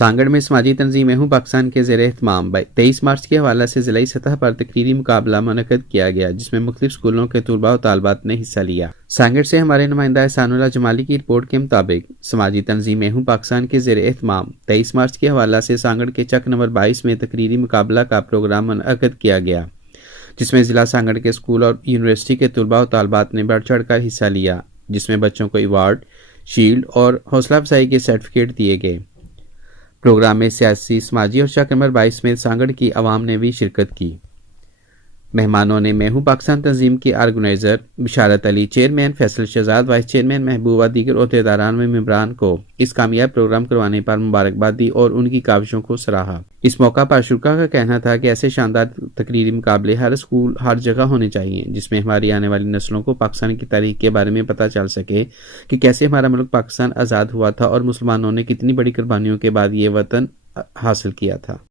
سانگڑ میں سماجی تنظیم میں ہوں پاکستان کے زیر اہتمام 23 مارچ کے حوالے سے ضلعی سطح پر تقریری مقابلہ منعقد کیا گیا، جس میں مختلف اسکولوں کے طلباء و طالبات نے حصہ لیا۔ سانگڑ سے ہمارے نمائندہ احسان اللہ جمالی کی رپورٹ کے مطابق سماجی تنظیم میں ہوں پاکستان کے زیر اہتمام 23 مارچ کے حوالے سے سانگڑ کے چک نمبر 22 میں تقریری مقابلہ کا پروگرام منعقد کیا گیا، جس میں ضلع سانگڑ کے اسکول اور یونیورسٹی کے طلباء و طالبات نے بڑھ چڑھ کر حصہ لیا، جس میں بچوں کو ایوارڈ، شیلڈ اور حوصلہ افزائی کے سرٹیفکیٹ دیے گئے۔ پروگرام میں سیاسی، سماجی اور چک نمبر 22 میں سانگڑ کی عوام نے بھی شرکت کی۔ مہمانوں نے میں ہوں پاکستان تنظیم کے organizer Basharat Ali, chairman Faisal Shahzad, vice chairman Mehbooba, دیگر عہدیداران و ممبران کو اس کامیاب پروگرام کروانے پر مبارکباد دی اور ان کی کاوشوں کو سراہا۔ اس موقع پر شرکا کا کہنا تھا کہ ایسے شاندار تقریری مقابلے ہر اسکول، ہر جگہ ہونے چاہیے، جس میں ہماری آنے والی نسلوں کو پاکستان کی تاریخ کے بارے میں پتہ چل سکے کہ کیسے ہمارا ملک پاکستان آزاد ہوا تھا اور مسلمانوں نے کتنی بڑی قربانیوں کے بعد یہ وطن حاصل کیا تھا۔